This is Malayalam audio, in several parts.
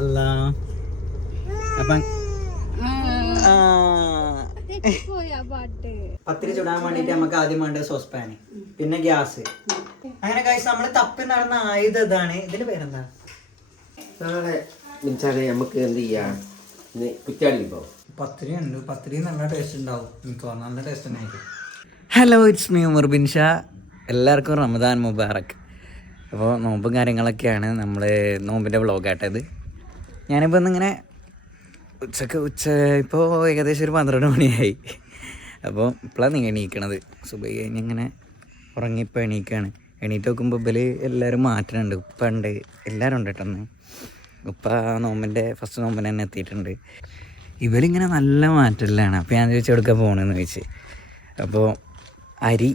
അല്ല അപ്പം പത്തിരി ചുടാൻ വേണ്ടിട്ട് നമുക്ക് ആദ്യം വേണ്ടത് സോസ് പാന്, പിന്നെ ഗ്യാസ്. അങ്ങനെ കഴിച്ച് നമ്മള് തപ്പി നടന്ന ആയുധം ഇതാണ്. ഇതിന്റെ പേരെന്താ? നാളെ നമുക്ക് എന്ത് ചെയ്യാം, കുറ്റാടി പത്തിരി ഉണ്ട്. പത്തിരി നല്ല ടേസ്റ്റ് ഉണ്ടാവും, എനിക്ക് തോന്നുന്നു നല്ല ടേസ്റ്റ് തന്നെ ആയിരിക്കും. Hello, it's me Umar bin Shah. എല്ലാവർക്കും റമദാൻ മുബാറക്. അപ്പോൾ നോമ്പും കാര്യങ്ങളൊക്കെയാണ്, നമ്മൾ നോമ്പിൻ്റെ വ്ളോഗാട്ടത്. ഞാനിപ്പോൾ ഇന്നിങ്ങനെ ഇപ്പോൾ ഏകദേശം ഒരു 12 മണിയായി. അപ്പോൾ ഇപ്പോഴാണ് എണീക്കണത്. സുബൈ കഴിഞ്ഞ് ഇങ്ങനെ ഉറങ്ങിപ്പോൾ എണീക്കുകയാണ്. എണീറ്റ് നോക്കുമ്പോൾ ഇവർ എല്ലാവരും മാറ്റുന്നുണ്ട്. ഉപ്പ ഉണ്ട്, എല്ലാവരും ഉണ്ട് കേട്ടോ. ഉപ്പ നോമ്പിൻ്റെ ഫസ്റ്റ് നോമ്പിന് തന്നെ എത്തിയിട്ടുണ്ട്. ഇവരിങ്ങനെ നല്ല മാറ്റല്ലാണ്. അപ്പോൾ ഞാൻ ചോദിച്ചു കൊടുക്കാൻ പോകണമെന്ന് ചോദിച്ച്. അപ്പോൾ അരി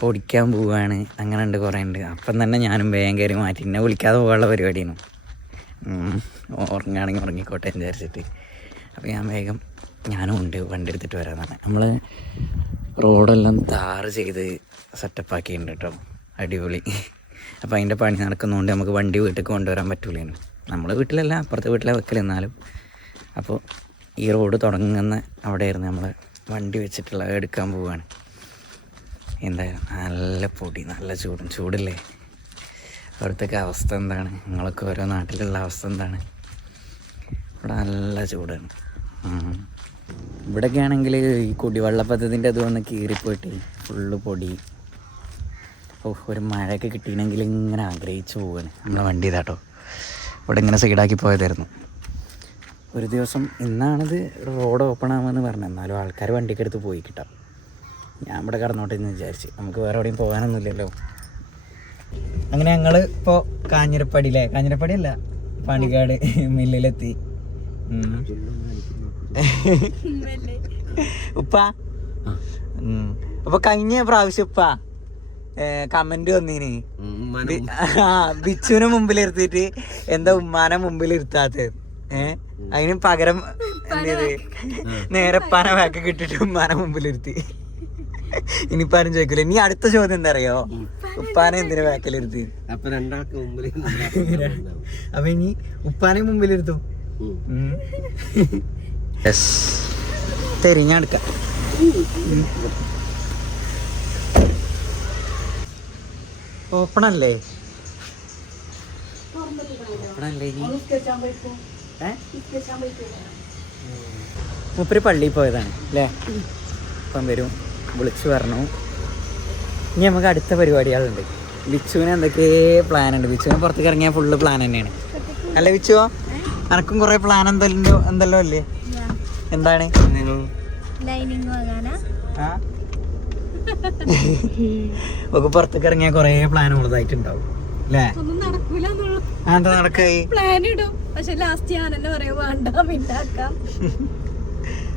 പൊടിക്കാൻ പോവുകയാണ്. അങ്ങനെ ഉണ്ട്, കുറേ ഉണ്ട്. അപ്പം തന്നെ ഞാനും വേഗം കയറി മാറ്റി. എന്നെ വിളിക്കാതെ പോകാനുള്ള പരിപാടിയാണ്. ഉറങ്ങുകയാണെങ്കിൽ ഉറങ്ങിക്കോട്ടെ എന്ന് വിചാരിച്ചിട്ട്. അപ്പോൾ ഞാൻ വേഗം ഞാനും ഉണ്ട്, വണ്ടി എടുത്തിട്ട് വരാമെന്നാണ്. നമ്മൾ റോഡെല്ലാം താറ് ചെയ്ത് സെറ്റപ്പാക്കിയിട്ടുണ്ട് കേട്ടോ, അടിപൊളി. അപ്പോൾ അതിൻ്റെ പണി നടക്കുന്നതുകൊണ്ട് നമുക്ക് വണ്ടി വീട്ടിൽ കൊണ്ടുവരാൻ പറ്റൂലേനു. നമ്മൾ വീട്ടിലല്ല, അപ്പുറത്തെ വീട്ടിലെ വെക്കൽ എന്നാലും. അപ്പോൾ ഈ റോഡ് തുടങ്ങുന്ന അവിടെയായിരുന്നു നമ്മൾ വണ്ടി വെച്ചിട്ടുള്ള എടുക്കാൻ പോവുകയാണ്. എന്തായാലും നല്ല പൊടി, നല്ല ചൂടില്ലേ? അവിടുത്തെ അവസ്ഥ എന്താണ്? നിങ്ങളൊക്കെ ഓരോ നാട്ടിലുള്ള അവസ്ഥ എന്താണ്? ഇവിടെ നല്ല ചൂടാണ്. ഇവിടെയൊക്കെ ആണെങ്കിൽ ഈ കുടിവെള്ള പദ്ധതിൻ്റെ അത് വന്ന് കീറിപ്പോയിട്ട് ഫുള്ള് പൊടി. ഒരു മഴയൊക്കെ കിട്ടിയെങ്കിൽ ഇങ്ങനെ ആഗ്രഹിച്ചു പോവാണ്. നമ്മളെ വണ്ടി ഇതാട്ടോ, ഇവിടെ ഇങ്ങനെ സൈഡാക്കി പോയതായിരുന്നു. ഒരു ദിവസം ഇന്നാണിത് റോഡ് ഓപ്പൺ ആകുമെന്ന് പറഞ്ഞു. എന്നാലും ആൾക്കാർ വണ്ടിക്ക് എടുത്ത് പോയി കിട്ടാം. ഞാൻ ഇവിടെ കടന്നോട്ടെ എന്ന് വിചാരിച്ച്. നമുക്ക് വേറെ എവിടെയും പോകാനൊന്നുമില്ലല്ലോ. അങ്ങനെ ഞങ്ങൾ ഇപ്പോൾ കാഞ്ഞിരപ്പടിയിലെ, കാഞ്ഞിരപ്പടിയല്ല, പാണ്ടിക്കാട് മില്ലിലെത്തി. ഉപ്പ അപ്പോൾ കഴിഞ്ഞ പ്രാവശ്യം ഉപ്പ കമന്റ് വന്നീന്, ബിച്ചുവിനെ മുമ്പിലിരുത്തിയിട്ട് എന്താ ഉമ്മാനെ മുമ്പിലിരുത്താത്തത്? അതിന് പകരം എന്തേത് നേരെ ഉപ്പാനെ ബാക്ക് കിട്ടിട്ട് ഉമ്മാനെ മുമ്പിലിരുത്തി. ഇനിയിപ്പോ ആരും ചോദിക്കില്ല. ഇനി അടുത്ത ചോദ്യം എന്താ അറിയോ? ഉപ്പാനെ എന്തിനാ ബാക്കിലിരുത്തി? അപ്പൊ ഇനി ഉപ്പാനെ മുമ്പിലിരുത്തും. ഞാൻ എടുക്കാം. ഓപ്പണല്ലേ? മൂപ്പര് പള്ളിയിൽ പോയതാണ് അല്ലേ? ഇപ്പം വരും, വിളിച്ചു പറഞ്ഞു. ഇനി നമുക്ക് അടുത്ത പരിപാടികളുണ്ട്. ബിച്ചുവിന് എന്തൊക്കെ പ്ലാൻ ഉണ്ട്. ബിച്ചുവിനെ പുറത്തേക്ക് ഇറങ്ങിയാൽ ഫുള്ള് പ്ലാൻ തന്നെയാണ് അല്ലേ ബിച്ചുവോ? എനക്കും കുറെ പ്ലാൻ എന്തല്ലോ അല്ലേ? എന്താണ്? ഒക്കെ പുറത്തേക്ക് ഇറങ്ങിയാൽ കുറെ പ്ലാൻ ഉള്ളതായിട്ടുണ്ടാവും അല്ലേ? എന്താ നടക്കായി?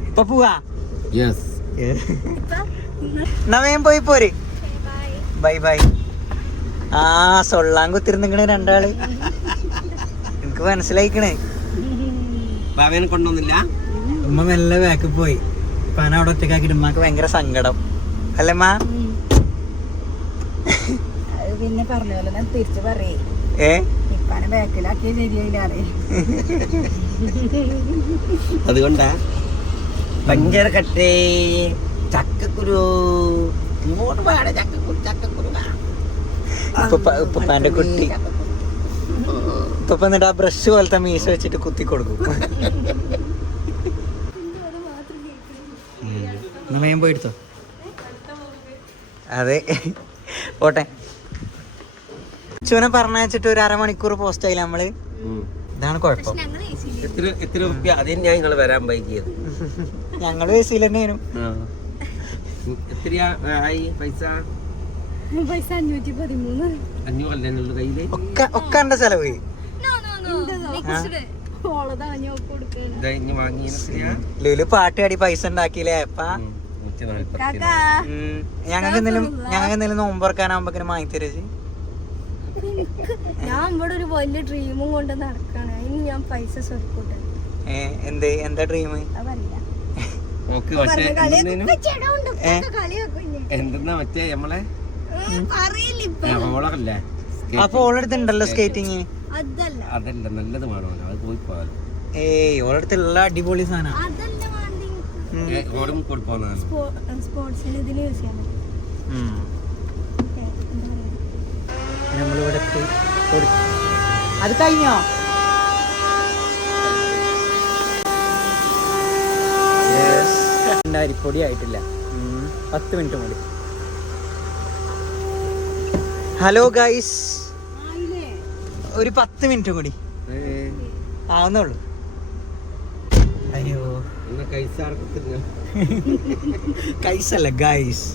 ഇപ്പൊ പോവാ? നവയും പോയി പോര്. Bye bye. ആ സൊള്ളാൻ കുത്തിരുന്നിക്കണേ രണ്ടാള്. എനിക്ക് മനസ്സിലായിക്കണേ. കൊണ്ടൊന്നില്ല. ഉമ്മ മെല്ലെ ബാക്ക് പോയി. പന അവിടെ ഒറ്റക്കാക്കിട്ട് ഉമ്മക്ക് ഭയങ്കര സങ്കടം അല്ലമ്മ? പിന്നെ പറഞ്ഞ പോലെ ഞാൻ തിരിച്ചു പറയേ, ഇപ്പാനെ ബാക്കിലാക്കിയ ശരിയായില്ലേ? അതുകൊണ്ടാ പഞ്ചര കട്ടേ ചക്കക്കുരു ഇങ്ങോട്ട് പാടെ. ചക്കക്കുരു ഉപ്പാന്റെ കുട്ടി ഇപ്പൊ എന്നിട്ട് ആ ബ്രഷ് പോലത്തെ മീശ വെച്ചിട്ട് കുത്തി കൊടുക്കും. ഞാൻ പോയെടുത്തോ? അതെ, പോട്ടെ. ചുവനെ പറഞ്ഞിട്ട് ഒരു അരമണിക്കൂർ പോസ്റ്റ് ആയില്ല നമ്മള്. ഇതാണ് കുഴപ്പം. എത്ര റുപ്യ അതിന് ഞാൻ നിങ്ങൾ വരാൻ വൈകിയത്? ഞങ്ങള് വേസിയിൽ തന്നെയായിരുന്നു. എത്രയാ പൈസ? 513 കയ്യില്. ഒക്കെ എന്റെ ചെലവ്. ലുലു പാട്ടുകാടി പൈസ ഉണ്ടാക്കിയില്ലേ അപ്പ? ഞങ്ങൾക്ക് എന്തെങ്കിലും നോമ്പ് തുറക്കാനാകുമ്പോ വാങ്ങി തരുത്. ഞാൻ ഇവിടെ ഒരു വലിയ ഡ്രീമും കൊണ്ട് നടക്കാണ്. അതിന് ഞാൻ പൈസ സ്വരുക്കൂട്ടെ. എന്താ ഡ്രീം? എന്തെന്നാ മറ്റേ നമ്മളെ അപ്പൊ ഓളടുത്തുണ്ടല്ലോ സ്കേറ്റിങ്. അതല്ല അതല്ല നല്ലത് വേണോ അത് പോയി പോകാലോ. ഏയ് ഓളടുത്തുള്ള അടിപൊളി സാധനം. അതല്ല വേണ്ടി ഓടും കൂടി പോകുന്നതാണ്. സ്പോർട്സിന് ഇതിന് യൂസ് ചെയ്യാൻ നമ്മളിവിടെ അത് കഴിഞ്ഞോ? അരിപ്പൊടി ആയിട്ടില്ല, 10 മിനിറ്റ് കൂടി. ഹലോ ഗൈസ്, ഒരു 10 മിനിറ്റ് കൂടി ആവുന്നുള്ളൂ. അയ്യോ കൈസല്ല ഗൈസ്.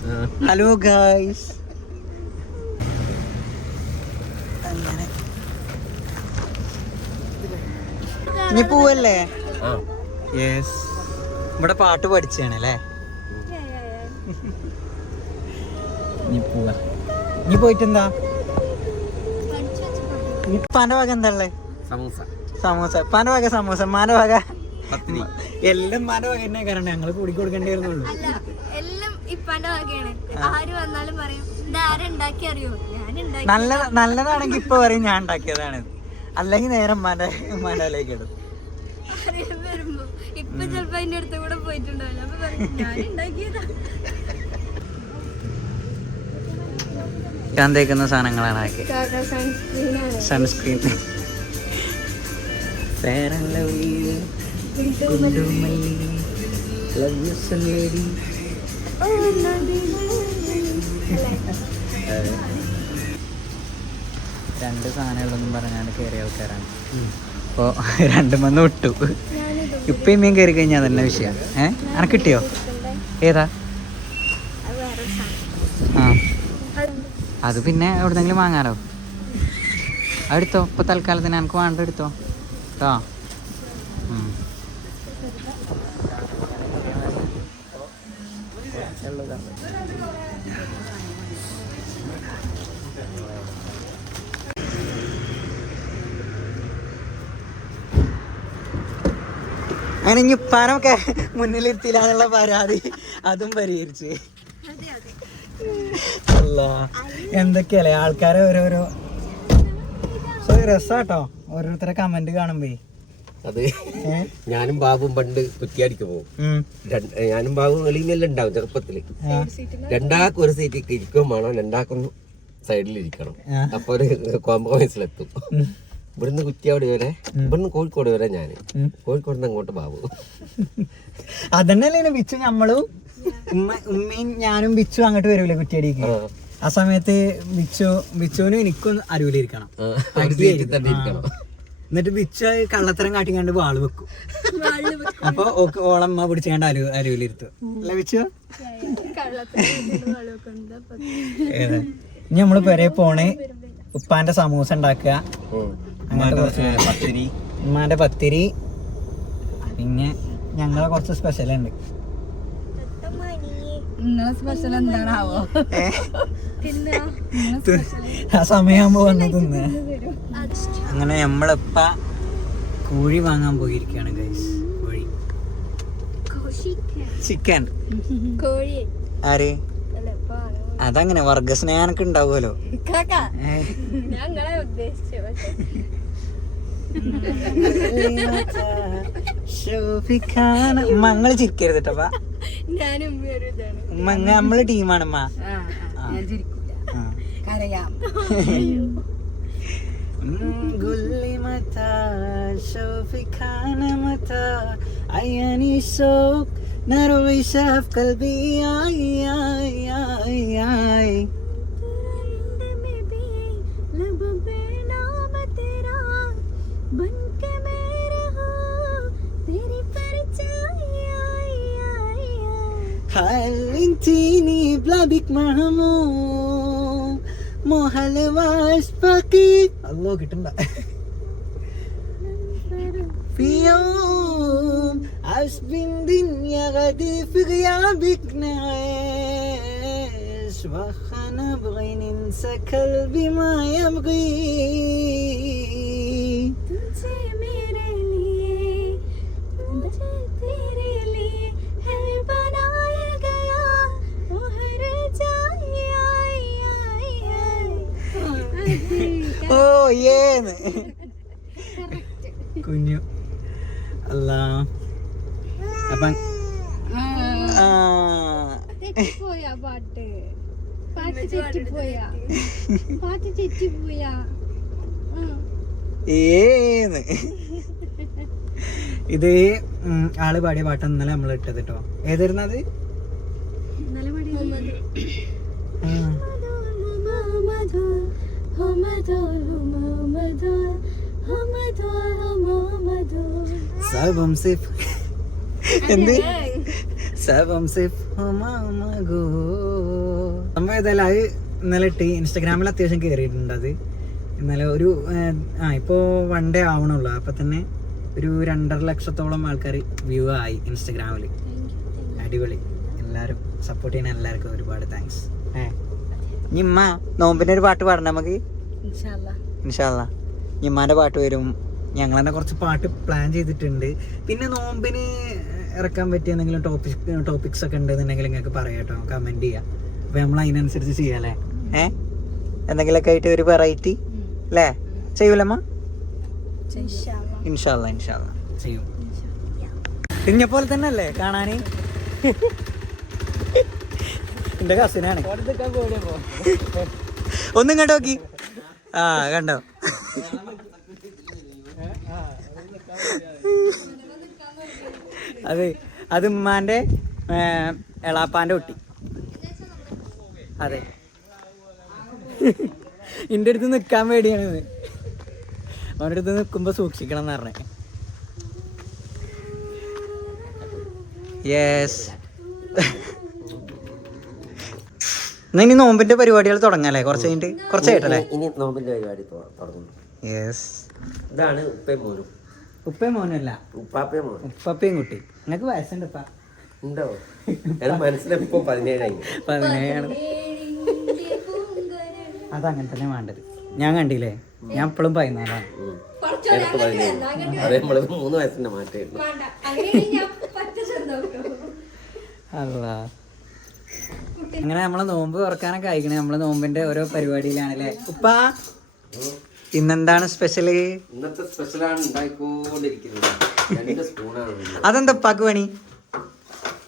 ഹലോ ഗൈസ്, അങ്ങനെ ഇനി പോവല്ലേ? യെസ്, ഇവിടെ പാട്ട് പഠിച്ചാണ് അല്ലേ? ഇനി പോവാ. ഇനി പോയിട്ടെന്താ? പാൻ്റെ വക എന്താ ഉള്ളത്? സമൂസ. പാൻ്റെ വക സമൂസ, മാൻ്റെ വക എല്ലാം മാൻ്റെ വക തന്നെ. കാരണം ഞങ്ങൾ കൂടി കൊടുക്കേണ്ടി വരുന്നുള്ളൂ. നല്ലതാണെങ്കിൽ ഇപ്പൊ പറയും ഞാൻ ഉണ്ടാക്കിയതാണ്, അല്ലെങ്കിൽ നേരം മാൻ്റെലേക്ക് ഇടും. ഞാൻ തേക്കുന്ന സാധനങ്ങളാണ് ആക്കി. സൺസ്ക്രീൻ, ഫെയർ ആൻഡ് ലവ്ലി, ഗുണ്ടുമല്ലി, ലവ് യു സോ ലേഡി. രണ്ട് സാധനങ്ങളൊന്നും പറഞ്ഞാണ് കയറിയ ആൾക്കാരാണ്. അപ്പോൾ 2 മന്ന് വിട്ടു. ഇപ്പം മീൻ കയറി കഴിഞ്ഞാൽ അതന്നെ വിഷയം. അനക്ക് കിട്ടിയോ? ഏതാ? ആ, അത് പിന്നെ എവിടെന്നെങ്കിലും വാങ്ങാലോ. അതെടുത്തോ, ഇപ്പോൾ തൽക്കാലത്തിന് എനിക്ക് വേണ്ട എടുത്തോ കേട്ടോ. അങ്ങനെ ഞുപ്പാനൊക്കെ മുന്നിലിരുത്തില്ല എന്നുള്ള പരാതി അതും പരിഹരിച്ച്. അല്ല, എന്തൊക്കെയല്ലേ ആൾക്കാരെ ഓരോരോ രസാട്ടോ ഓരോരുത്തരെ കമന്റ് കാണുമ്പോ. അത് ഞാനും ബാബും പണ്ട് കുറ്റിയാടിക്ക് പോകും. ഞാനും ബാബും വെളിയിലെല്ലാം ഉണ്ടാവും ചെറുപ്പത്തില്. രണ്ടാക്കും ഒരു സീറ്റിൽ ഇരിക്കുകയും വേണം, രണ്ടാക്കൊന്നും സൈഡിലിരിക്കണം. അപ്പൊ ഒരു കോംപ്രമൈസിലെത്തും. ഇവിടുന്ന് കുറ്റിയാടി വരെ, ഇവിടുന്ന് കോഴിക്കോട് വരെ ഞാന്, കോഴിക്കോട് നിന്ന് അങ്ങോട്ട് ബാബു. അതന്നെയല്ലേ ബിച്ചു, നമ്മളും ഉമ്മയും ഞാനും ബിച്ചു അങ്ങോട്ട് വരൂലേ കുറ്റിയാടിക്ക്. ആ സമയത്ത് ബിച്ചുവിനും എനിക്കും അരുവിലിരിക്കണം. എന്നിട്ട് ബിച്ചു കള്ളത്തരം കാട്ടിക്കണ്ട് വാള് വെക്കും. അപ്പൊ ഓളമ്മ പിടിച്ചാണ്ട് അരുവിലിരുത്തും അല്ലെ ബിച്ചു? ഇനി നമ്മള് പെരേ പോണേ ഉപ്പാന്റെ സമൂസ ഉണ്ടാക്കുക, അങ്ങനത്തെ കുറച്ച് ഉമ്മാന്റെ പത്തിരി, പിന്നെ ഞങ്ങളെ കുറച്ച് സ്പെഷ്യൽ ഉണ്ട്. ആ സമയമാകുമ്പോ വന്ന് തിന്ന്. അങ്ങനെ നമ്മളിപ്പ കോഴി വാങ്ങാൻ പോയിരിക്കാണ് ഗൈസ്. കോഴി, ചിക്കൻ. ആര്? അതങ്ങനെ വർഗസ്നേഹനൊക്കെ ഉണ്ടാവുമല്ലോ. മങ്ങള് ചിരിക്കരുത് കേട്ടപ്പാ, നമ്മള് ടീമാണമ്മ. Halintini blabik mahamu mohal waspaki Allah കിട്ടണ്ട. فيوم عشبين دنيا غدي في غيابك نعيش وخنا بغي ننسى قلبي ما يبغي. ഓ ഏന്ന് കുഞ്ഞു അല്ല അപ്പം തെറ്റിപ്പോയാ പാട്ട് തെറ്റിപ്പോയാ ഏന്ന് ഇത് ആള് പാടിയ പാട്ട് ഇന്നലെ നമ്മൾ ഇട്ടത് കേട്ടോ. ഏതായിരുന്നത്? എന്ത് സംഭവം ഏതായാലും അത് ഇന്നലെ ഇട്ട് ഇൻസ്റ്റാഗ്രാമിൽ അത്യാവശ്യം കയറിയിട്ടുണ്ട്. അത് ഇന്നലെ ഒരു ഇപ്പോൾ 1 day ആവണുള്ളൂ. അപ്പം തന്നെ ഒരു 2.5 ലക്ഷത്തോളം ആൾക്കാർ വ്യൂ ആയി ഇൻസ്റ്റാഗ്രാമിൽ. അടിപൊളി. എല്ലാവരും സപ്പോർട്ട് ചെയ്യുന്ന എല്ലാവർക്കും ഒരുപാട് താങ്ക്സ്. ഇമ്മ നോമ്പിൻ്റെ ഒരു പാട്ട് പാടണം നമുക്ക്. ഇൻഷാല്ലാ ഇമ്മാൻ്റെ പാട്ട് വരും. ഞങ്ങൾ തന്നെ കുറച്ച് പാട്ട് പ്ലാൻ ചെയ്തിട്ടുണ്ട്. പിന്നെ നോമ്പിന് ഇറക്കാൻ പറ്റിയ എന്തെങ്കിലും ടോപ്പിക്സ് ഒക്കെ ഉണ്ടെന്നുണ്ടെങ്കിൽ നിങ്ങൾക്ക് പറയാം കേട്ടോ, കമൻറ്റ് ചെയ്യാം. അപ്പോൾ നമ്മൾ അതിനനുസരിച്ച് ചെയ്യാം അല്ലേ? എന്തെങ്കിലുമൊക്കെ ആയിട്ട് ഒരു വെറൈറ്റി അല്ലേ ചെയ്യൂലമ്മ? ഇൻഷാല്ലാ ഇൻഷാല്ലാ ചെയ്യും. ഇന്നെ പോലെ തന്നെ അല്ലേ കാണാന്? എൻ്റെ കസിനാണ്. ഒന്നും കണ്ടോ നോക്കി? കണ്ടോ? അത് ഉമ്മാൻ്റെ എളാപ്പാൻ്റെ കുട്ടി. അതെ, എൻ്റെ അടുത്ത് നിൽക്കാൻ പേടിയാണിത്. അവൻ്റെ അടുത്ത് നിൽക്കുമ്പോൾ സൂക്ഷിക്കണം എന്ന് പറഞ്ഞേ. യെസ്, എന്നാ ഇനി നോമ്പിന്റെ പരിപാടികൾ തുടങ്ങാല്ലേ? കുറച്ച് കഴിഞ്ഞിട്ട് കുറച്ചായിട്ടല്ലേ ഇനി നോമ്പിന്റെ പരിപാടി തുടങ്ങുന്നു. യെസ്, ഇതാണ് ഉപ്പയും മോനും. ഉപ്പയും മോനല്ല, ഉപ്പാപ്പയും മോനും. ഉപ്പപ്പയും കുട്ടി. നിങ്ങൾക്ക് വയസ്സുണ്ട് ഉപ്പ? ഉണ്ടോ? മനസ്സിലിപ്പോ 17 17 അതങ്ങനെ തന്നെ വേണ്ടത്. ഞാൻ കണ്ടില്ലേ, ഞാൻ എപ്പോഴും 14 അതേ 3 വയസ്സിന്റെ മാറ്റം. അല്ല, അങ്ങനെ നമ്മളെ നോമ്പ് തുറക്കാനൊക്കെ അയക്കണേ. നമ്മളെ നോമ്പിന്റെ ഓരോ പരിപാടിയിലാണല്ലേ. ഉപ്പ ഇന്നെന്താണ് സ്പെഷ്യല്? ഇന്നത്തെ സ്പെഷ്യലാണ് ഉണ്ടായിക്കൊണ്ടിരിക്കുന്നത്. 2 സ്പൂണാണ്. അതെന്താ ഉപ്പാക്ക് പണി?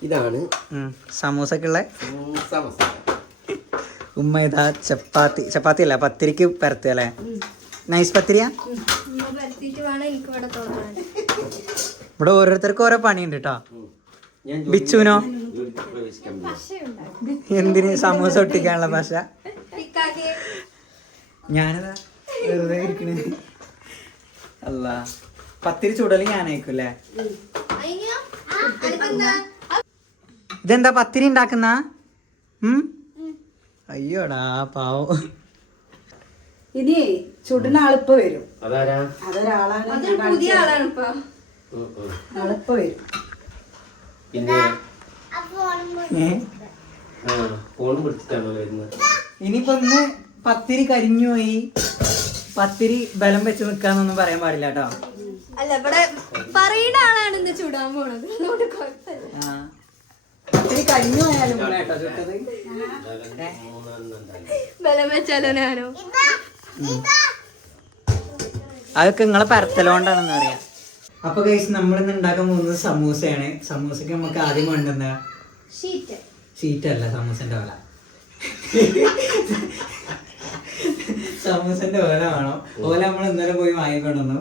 ഇതാണ് സമൂസക്കുള്ള മസാല. ഉമ്മ ഇതാ ചപ്പാത്തി അല്ല പത്തിരിക്ക് പരത്തുക അല്ലേ? നൈസ് പത്തിരിയാ? ഇവിടെ ഓരോരുത്തർക്കും ഓരോ പണിയുണ്ട് കേട്ടോ. ബിച്ചുവിനോ എന്തിന് സമൂസ ഒട്ടിക്കാനുള്ള ഭാഷ? ഞാനിതാ വെറുതെ ഇരിക്കണേ. അല്ല, പത്തിരി ചുടല് ഞാനായിക്കൂല്ലേ? ഇതെന്താ പത്തിരി ഉണ്ടാക്കുന്ന? അയ്യോടാ പാവം. ഇനി ചുടുന്ന ആളിപ്പ വരും. അതാരാ? അതൊരാളാണ്, ആളിപ്പ വരും. പിന്നെ ഫോൺ പിടിച്ചിട്ടാണോ വരുന്നത്? ഇനിയിപ്പോ ഇന്ന് പത്തിരി കരിഞ്ഞു പോയി, പത്തിരി ബലം വെച്ച് നിക്കാന്നൊന്നും പറയാൻ പാടില്ല കേട്ടോ. അല്ല, ഇവിടെ പറയുന്ന ആളാണ് ഇന്ന് ചുടാൻ പോണത്. പത്തിരി കരിഞ്ഞു പോയാലും കേട്ടോ ചുട്ടത്. ബലം വെച്ചാലോ ഞാനോ? അതൊക്കെ നിങ്ങളെ പരത്തലോണ്ടാണെന്ന് പറയാം. അപ്പൊ ഗൈസ്, നമ്മളിന്ന് ഉണ്ടാക്കാൻ പോകുന്നത് സമൂസയാണ്. സമൂസക്ക് നമുക്ക് ആദ്യം വേണ്ടുന്ന ഷീറ്റ് അല്ല, സമൂസന്റെ ഓല. സമൂസന്റെ ഓല വേണം. ഓല നമ്മൾ ഇന്നലെ പോയി വാങ്ങിക്കൊണ്ടുവന്നു.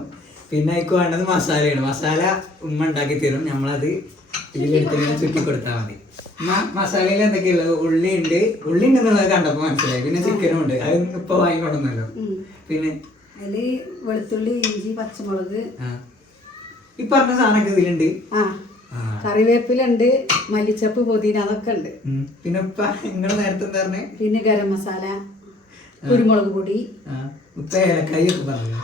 പിന്നെ അതിക്ക് വേണ്ടത് മസാലയാണ്. മസാല ഉമ്മ ഉണ്ടാക്കി തരും. നമ്മളത് ഇതിലെടുത്ത് ഇങ്ങനെ ചുറ്റി കൊടുത്താൽ മതി. മസാലയിൽ എന്തൊക്കെയുള്ളത്? ഉള്ളി ഉണ്ടെന്നുള്ളത് കണ്ടപ്പോ മനസ്സിലായി. പിന്നെ ചിക്കനും ഉണ്ട്, അത് ഇപ്പൊ വാങ്ങിക്കൊണ്ടുവന്നല്ലോ. പിന്നെ അതില് വെളുത്തുള്ളി, ഇഞ്ചി, പച്ചമുളക്, ഈ പറഞ്ഞ സാധനമൊക്കെ ഇതിലുണ്ട്. കറിവേപ്പിലുണ്ട്, മല്ലിച്ചപ്പ്, പുതിന, അതൊക്കെ ഉണ്ട്. പിന്നെ ഉപ്പ നിങ്ങൾ നേരത്തെ എന്താ പറഞ്ഞേ? പിന്നെ ഗരം മസാല, കുരുമുളക് പൊടി, ഉപ്പ ഏലക്കായി ഒക്കെ പറഞ്ഞു.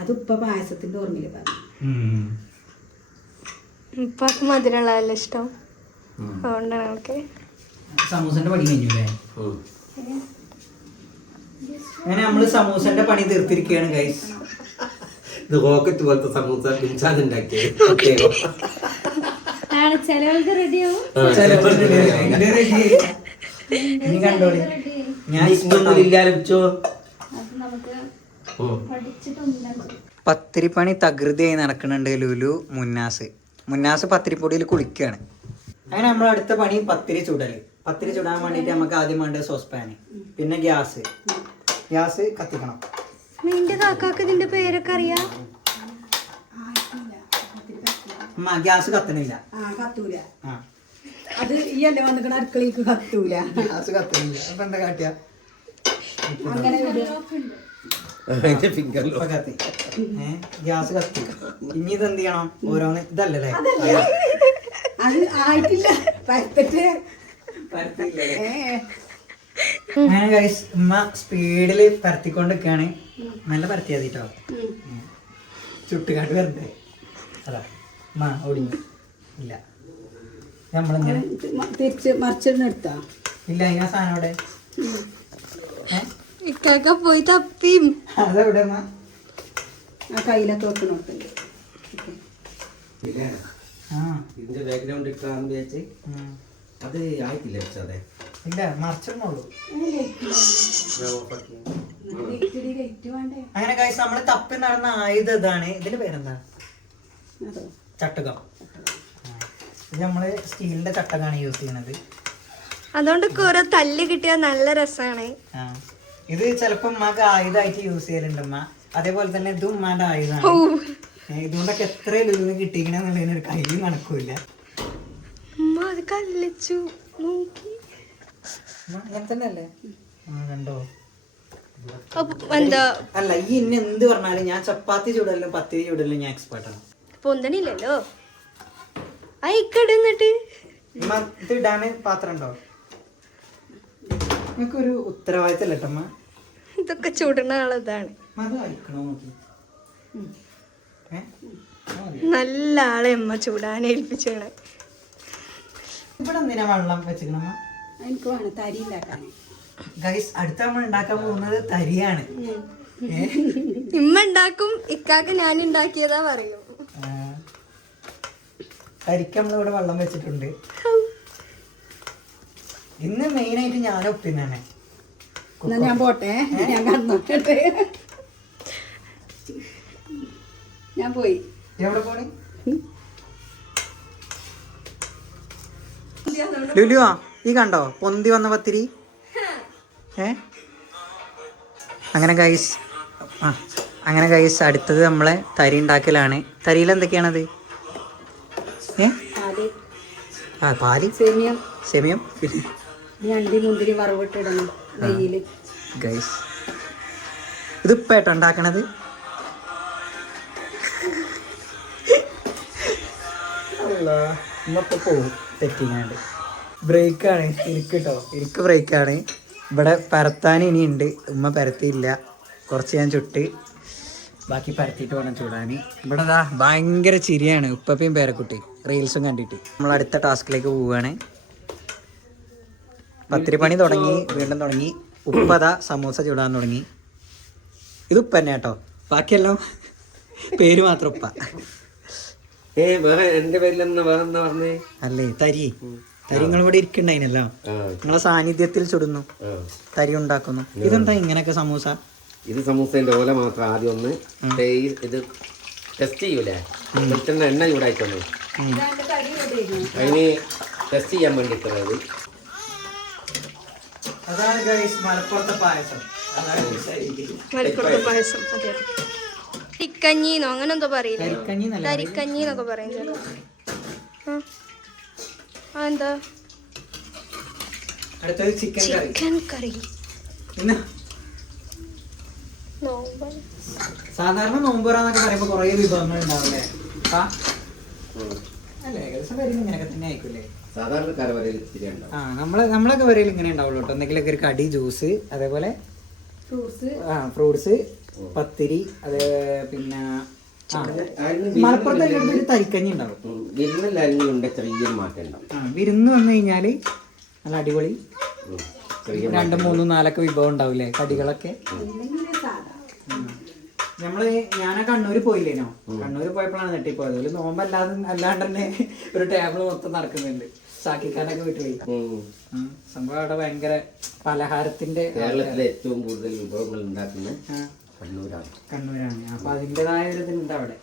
അത് ഉപ്പ പായസത്തിന്റെ ഓർമ്മയില് പറഞ്ഞു. ഉപ്പാക്ക് മധുരമുള്ളതല്ല ഇഷ്ടം, അതുകൊണ്ടാണ്. ഓക്കെ, സമൂസന്റെ പണി കഴിഞ്ഞല്ലേ? അങ്ങനെ നമ്മള് സമൂസന്റെ പണി തീർത്തിരിക്കുകയാണ് ഗൈസ്. ഇത് റോക്കറ്റ് പോലത്തെ സമൂസ പിഞ്ചാൻ ഉണ്ടാക്കിയത്. ചിലവർക്ക് റെഡിയാവും. ഇനി കണ്ടോളി. ഞാൻ ഇല്ലാലോ. പത്തിരിപ്പണി തകൃതിയായി നടക്കുന്നുണ്ട് ലുലു. മുന്നാസ് പത്തിരിപ്പൊടിയിൽ കുളിക്കുകയാണ്. അങ്ങനെ നമ്മൾ അടുത്ത പണി പത്തിരി ചുടല്. പത്തിരി ചുടാൻ വേണ്ടിയിട്ട് നമുക്ക് ആദ്യം വേണ്ടത് സോസ്പാന്, പിന്നെ ഗ്യാസ് കത്തിക്കണം. നിന്റെ കാക്കാക്ക് ഇതിന്റെ പേരൊക്കെ അറിയാ? ഗ്യാസ് കത്തണില്ല. കത്തൂല. അത് ഈ അല്ലേ വന്നിക്കണ അടുക്കളയ്ക്ക് കത്തൂല. ഗ്യാസ് കത്തണില്ല. അപ്പൊ എന്താ കാട്ടിയ അങ്ങനെ ഗ്യാസ് കത്തി. ഇനി ഇത് എന്ത് ചെയ്യണം? ഓരോന്ന് ഇതല്ലേ അത് ആയിട്ടില്ല. അങ്ങനെ ഗൈസ് ഉമ്മ സ്പീഡില് പരത്തിക്കൊണ്ടിരിക്കുകയാണ്. നല്ല പരത്തിയാ കേട്ടോ, ചുട്ടുകാട്ട് വരണ്ടേ. അതാ ഉമ്മ ഒടിഞ്ഞു ഇല്ല. നമ്മളിങ്ങനെ തിരിച്ച് മറിച്ചിടുന്നെടുത്താ ഇല്ല. അതിനാ സാധനം അവിടെ ഇക്കാക്ക പോയി തപ്പിയും. അതെവിടെ ഉമ്മ? ആ കയ്യിലൊക്കെ വെക്കണോട്ടുണ്ട്. ഇതിന്റെ ബാക്ക്ഗ്രൗണ്ട് ഇട്ടാന്ന് വിചാരിച്ച് അത് ആയിട്ടില്ല. അതെ ഇല്ല, മറിച്ചിടുന്നുള്ളൂ. അങ്ങനെ ഗൈസ് നമ്മള് തപ്പി നടന്ന ആയുധം ഇതാണ്. ഇതിന്റെ പേരെന്താ? ചട്ടകം. ഇത് നമ്മള് സ്റ്റീലിന്റെ ചട്ടകാണ് യൂസ് ചെയ്യണത്. അതുകൊണ്ട് കുറെ തല്ല് കിട്ടിയാൽ നല്ല രസാണ്. ഇത് ചിലപ്പോ ഉമ്മാക്ക് ആയുധമായിട്ട് യൂസ് ചെയ്യലുണ്ട് ഉമ്മ. അതേപോലെ തന്നെ ഇത് ഉമ്മാന്റെ ആയുധമാണ്. ഇതുകൊണ്ടൊക്കെ എത്ര ലുലുവിന് കിട്ടിക്കണെന്നുള്ളതിന് ഒരു കയ്യും കണക്കൂല്ല. അത് കല്ലിച്ചു നോക്കി അങ്ങനെ തന്നെ അല്ലേ? കണ്ടോ? എന്താ അല്ല, ഈ ഇന്നെ എന്ത് പറഞ്ഞാലും ഞാൻ ചപ്പാത്തി ചൂടലും പത്തിരി ചൂടലും ഞാൻ എക്സ്പേർട്ടാണ്. പൊന്തണില്ലല്ലോ. ആ ഇക്കടുന്നിട്ട് ഇത് ഇടാന് പാത്രം ഉണ്ടോ? നിങ്ങൾക്കൊരു ഉത്തരവാദിത്തല്ലേ കേട്ടമ്മ? ഇതൊക്കെ ചൂടുന്ന ആളതാണ്. അത് അയക്കണോ നോക്കി. നല്ല ആളെ അമ്മ ചൂടാൻ ഏൽപ്പിച്ചാണ്. ഇവിടെ എന്തിനാ വെള്ളം വെച്ചിക്കണമ്മ? എനിക്ക് വേണം തരി ഉണ്ടാക്കാൻ. ഗൈസ് അടുത്ത നമ്മൾ ഉണ്ടാക്കാൻ പോകുന്നത് തരിയാണ്. ഇമ്മ ഉണ്ടാക്കും, ഇക്കാക്ക് ഞാൻ ഉണ്ടാക്കിയതാ പറയും. തരിക്ക് നമ്മളിവിടെ വെള്ളം വെച്ചിട്ടുണ്ട്. ഇന്ന് മെയിൻ ആയിട്ട് ഞാൻ ഒപ്പിന്നാണ്. എന്നാ ഞാൻ പോട്ടെ, ഞാൻ കടന്നോട്ടെ. ഞാൻ പോയി. എവിടെ പോണി? ലുലുവാ ഈ കണ്ടോ പൊന്തി വന്ന പത്തിരി? അങ്ങനെ ഗൈസ് അടുത്തത് നമ്മളെ തരി ഉണ്ടാക്കലാണ്. തരിയിൽ എന്തൊക്കെയാണത്? പാല്, സേമിയം, അണ്ടി മുന്തിരി വറവിട്ടിടണം നെയ്യില്. ഗൈസ് ഇതിപ്പേട്ടോ ഉണ്ടാക്കണത്. ഇന്നപ്പോ പോവും തെറ്റിങ്ങാണ്ട്. ബ്രേക്കാണ് ഇരിക്ക് ബ്രേക്കാണ്. ഇവിടെ പരത്താൻ ഇനിയുണ്ട്. ഉമ്മ പരത്തിയില്ല. കുറച്ച് ഞാൻ ചുട്ട് ബാക്കി പരത്തിയിട്ട് വേണം ചൂടാൻ. ഇവിടെ ഭയങ്കര ചിരിയാണ് ഉപ്പപ്പയും പേരക്കുട്ടി റീൽസും കണ്ടിട്ട്. നമ്മൾ അടുത്ത ടാസ്കിലേക്ക് പോവുകയാണ്. പത്തിരി പണി തുടങ്ങി, വീണ്ടും തുടങ്ങി. ഉപ്പതാ സമൂസ ചൂടാൻ തുടങ്ങി. ഇത് ഉപ്പ തന്നെ കേട്ടോ, ബാക്കിയെല്ലാം പേര് മാത്രം ഉപ്പ. എന്റെ പേരിലെന്നാ വേറെന്താ പറഞ്ഞേ? അല്ലേ തരി നിങ്ങൾ ഇവിടെ ഇരിക്കണ്ടായിനല്ലോ. നിങ്ങളെ സാന്നിധ്യത്തിൽ ചുടുന്നു, തരി ഉണ്ടാക്കുന്നു. ഇതെന്താ ഇങ്ങനെയൊക്കെ സമൂസ? ഇത് സമൂസേന്റെ ഓല മാത്രം ആദ്യം ഒന്ന് ഇത് ടെസ്റ്റ് ചെയ്യൂലേ, വെളിച്ചെണ്ണ എണ്ണ ചൂടായിട്ടൊന്ന് അതിന് ടെസ്റ്റ് ചെയ്യാൻ വേണ്ടിയിട്ടുള്ളത്. അതാണ് ഗൈസ് മലപ്പുറത്തെ പായസം. മലപ്പുറത്തെ പായസം. അതെ, തരിക്കഞ്ഞിന്നോ അങ്ങനെ എന്തോ പറയില്ലേ? തരിക്കഞ്ഞി എന്നൊക്കെ പറയും. എന്താ അടുത്തത് ചിക്കൻ കറി. സാധാരണ നോമ്പുറാന്നൊക്കെ പറയുമ്പോ കൊറേ വിഭവങ്ങൾ ഉണ്ടാവില്ലേ? അല്ലേ, ഏകദേശം വരയിൽ ഇങ്ങനെയൊക്കെ തന്നെ ആയിക്കൂലേ? നമ്മളൊക്കെ വരയിൽ ഇങ്ങനെ ഉണ്ടാവുള്ളൂ കേട്ടോ. എന്തെങ്കിലുമൊക്കെ ഒരു കടി, ജ്യൂസ്, അതേപോലെ ഫ്രൂട്ട്സ്, പത്തിരി, അത് പിന്നെ മലപ്പുറത്ത് ഒരു തരിക്കഞ്ഞി ഉണ്ടാവും. വിരുന്ന് വന്നു കഴിഞ്ഞാല് നല്ല അടിപൊളി 2, 3, 4 വിഭവം ഉണ്ടാവില്ലേ കടികളൊക്കെ. ഞാൻ കണ്ണൂര് പോയില്ലേനോ? കണ്ണൂര് പോയപ്പോഴാണ് നെട്ടിപ്പോയത്. ഒരു അല്ലാണ്ട് തന്നെ ഒരു ടേബിൾ മൊത്തം നടക്കുന്നുണ്ട്. സാക്കിക്കാനൊക്കെ വീട്ടിൽ സംഭവം അവിടെ ഭയങ്കര പലഹാരത്തിന്റെ കേരളത്തിലെ ഏറ്റവും കൂടുതൽ വിഭവങ്ങൾ ഉണ്ടാക്കുന്ന കണ്ണൂരാണ്. കണ്ണൂരാണ്. അപ്പോൾ അതിൻ്റെതായ ഒരു ഇതുണ്ട് അവിടെ.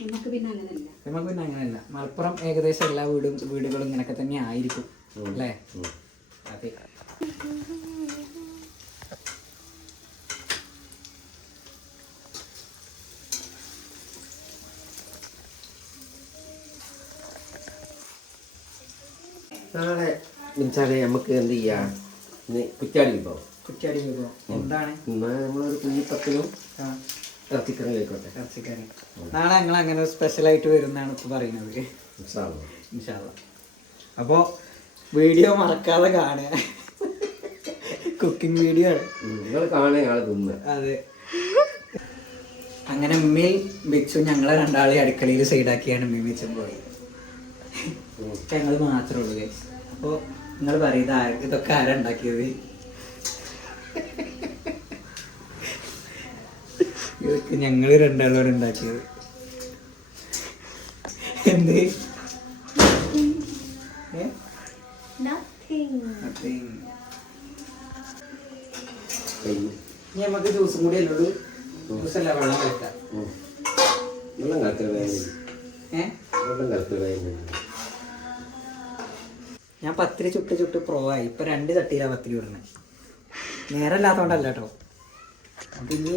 നമുക്ക് പിന്നെ അങ്ങനെയല്ല. നമുക്ക് പിന്നെ അങ്ങനെയല്ല. മലപ്പുറം ഏകദേശം എല്ലാ വീടുകളും ഇങ്ങനെയൊക്കെ തന്നെ ആയിരിക്കും അല്ലേ? അതെ. നാളെ മിനിച്ചാലെ നമുക്ക് എന്ത് ചെയ്യാം, കുറ്റാടി വിഭവം. കുറ്റിയാടി വിഭവം എന്താണ്? നമ്മളൊരു കുഞ്ഞിപ്പത്തിനും ഇറച്ചിക്കറി ആയിക്കോട്ടെ. ഇറച്ചിക്കറി. നാളെ ഞങ്ങൾ അങ്ങനെ സ്പെഷ്യലായിട്ട് വരുന്നതാണ് ഇപ്പോൾ പറയുന്നത്. ഇൻഷാ അല്ലാ. അപ്പോൾ വീഡിയോ മറക്കാതെ കാണുക. കുക്കിംഗ് വീഡിയോ ആണ്. നിങ്ങൾ കാണുക, ആള് തിന്നുക. അതെ. അങ്ങനെ ഉമ്മയിൽ വെച്ചു ഞങ്ങളെ രണ്ടാളെ അടുക്കളയിൽ സൈഡാക്കിയാണ് ഉമ്മയും വെച്ചും പോയി. ഞങ്ങൾ മാത്രമേ ഉള്ളൂ ഗൈസ്. അപ്പോൾ നിങ്ങൾ പറയും ഇതൊക്കെ ആരാ ഉണ്ടാക്കിയത്? ഇതൊക്കെ ഞങ്ങൾ രണ്ടാളോട് ഉണ്ടാക്കിയത്. എന്ത്? ഇനി നമുക്ക് ജ്യൂസും കൂടി അല്ലോളൂ. ജ്യൂസല്ല, വെള്ളം കഴിക്കാം. വെള്ളം കലക്കൽ. ഞാൻ പത്തിരി ചുട്ട് പ്രോവായി. ഇപ്പൊ 2 തട്ടിയിലാണ് പത്തിരി വിടണേ. നേരമില്ലാത്തോണ്ടല്ല കേട്ടോ. അപ്പൊ ഇനി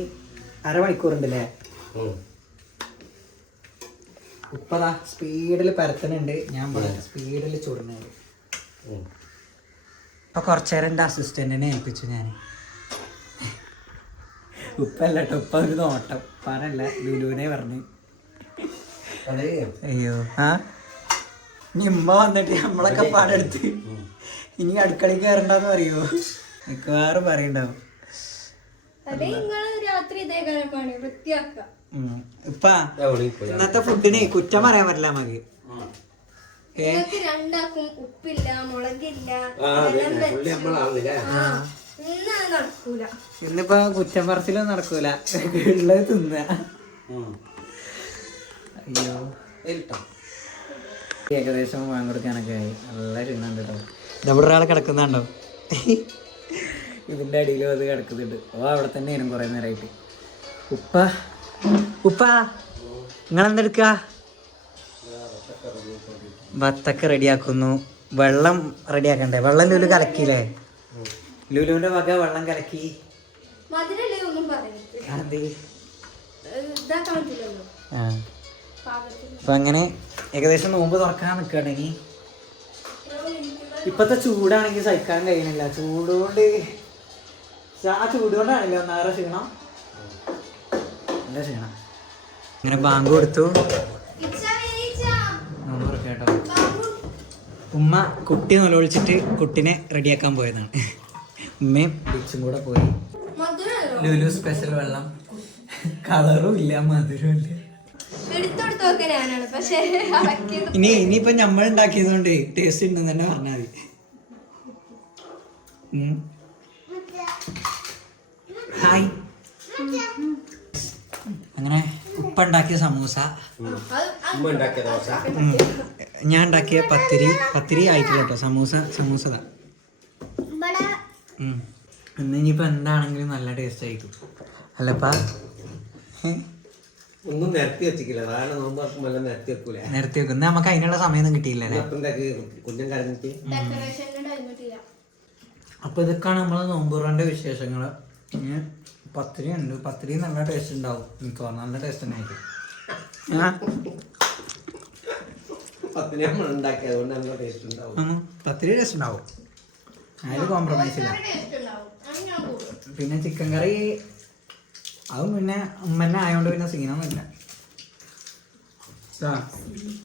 അരമണിക്കൂറുണ്ടല്ലേ. ഉപ്പതാ സ്പീഡിൽ പരത്തണുണ്ട്. ഞാൻ സ്പീഡിൽ ചുടുന്നുണ്ട്. ഇപ്പൊ കുറച്ചേരം എൻ്റെ അസിസ്റ്റന്റിനെ ഏൽപ്പിച്ചു ഞാൻ. ഉപ്പല്ല കേട്ടോ, ഉപ്പ ഒരു നോട്ടം. പറഞ്ഞല്ല, ലുലുവിനെ പറഞ്ഞു. അയ്യോ ആ ഇനി ഉമ്മ വന്നിട്ട് നമ്മളൊക്കെ പാടെടുത്ത് ഇനി അടുക്കളയിൽ കയറണ്ടെന്ന് പറയുമോ? മിക്കവാറും പറയണ്ടാവും. ഇപ്പ ഇന്നത്തെ ഫുഡിന് കുറ്റം പറയാൻ പറ്റില്ല നമുക്ക്. ഉപ്പില്ല, മുളകില്ല, ഇന്നിപ്പോ കുറ്റം പറച്ചിലൊന്നും നടക്കൂല. ഉള്ളത് തിന്ന. അയ്യോ ഏകദേശം വാങ്ങി കൊടുക്കാനൊക്കെ ആയി. നല്ല ക്ഷീണുണ്ട് കേട്ടോ. ഇവിടെ ഒരാൾ കിടക്കുന്നുണ്ടോ? ഇതിൻ്റെ അടിയിലും അത് കിടക്കുന്നുണ്ട്. അവിടെ തന്നെ ആയിരുന്നു കുറേ നേരമായിട്ട്. ഉപ്പ നിങ്ങളെന്തെടുക്കുക? ബത്തൊക്കെ റെഡിയാക്കുന്നു. വെള്ളം റെഡിയാക്കണ്ടേ? വെള്ളം ലുലു കലക്കിയില്ലേ? ലുലുവിന്റെ വക വെള്ളം കലക്കി. അപ്പൊ അങ്ങനെ ഏകദേശം നോമ്പ് തുറക്കാൻ നിൽക്കുകയാണ്. ഇനി ഇപ്പത്തെ ചൂടാണെങ്കിൽ സഹിക്കാൻ കഴിയണില്ല. ചൂടുകൊണ്ടാണല്ലോ ഒന്നാറ് ക്ഷീണം. നല്ല ക്ഷീണം. ഇങ്ങനെ ബാങ്ക് കൊടുത്തു. കേട്ടോ, ഉമ്മ കുട്ടി നിലവിളിച്ചിട്ട് കുട്ടിനെ റെഡിയാക്കാൻ പോയതാണ്. ഉമ്മയും ബീച്ചും കൂടെ പോയി. ലുലു സ്പെഷ്യൽ വെള്ളം. കളറും ഇല്ല, മധുരവും ഇല്ല. ഇനിയിപ്പൊ നമ്മൾ ഉണ്ടാക്കിയതുകൊണ്ട് ടേസ്റ്റ് ഉണ്ടെന്ന് തന്നെ പറഞ്ഞാൽ മതി. ഹായ്. അങ്ങനെ ഉപ്പ ഉണ്ടാക്കിയ സമൂസ, ഞാൻ ഉണ്ടാക്കിയ പത്തിരി ആയിട്ടില്ല കേട്ടോ. സമൂസ ഇനിയിപ്പോ എന്താണെങ്കിലും നല്ല ടേസ്റ്റ് ആയിരിക്കും അല്ലപ്പാ. ഒന്നും നിരത്തി വെച്ചിട്ടില്ല. നിരത്തി വെക്കും. നമുക്ക് അതിനുള്ള സമയമൊന്നും കിട്ടിയില്ല. കുഞ്ഞൻ കരഞ്ഞിട്ട്. അപ്പൊ ഇതൊക്കെയാണ് നമ്മളെ നോമ്പുറാന്റെ വിശേഷങ്ങള്. പത്തിരി ഉണ്ട്. പത്തിരി നല്ല ടേസ്റ്റ് ഉണ്ടാവും. എനിക്ക് തോന്നുന്നു നല്ല ടേസ്റ്റ് തന്നെ ആയിരിക്കും. പത്തിരി ടേസ്റ്റ് ഉണ്ടാവും. അതിൽ കോംപ്രമൈസ് ഇല്ല. പിന്നെ ചിക്കൻ കറി അതും പിന്നെ ഉമ്മന്നെ ആയതുകൊണ്ട് പിന്നെ സീനൊന്നുമില്ല.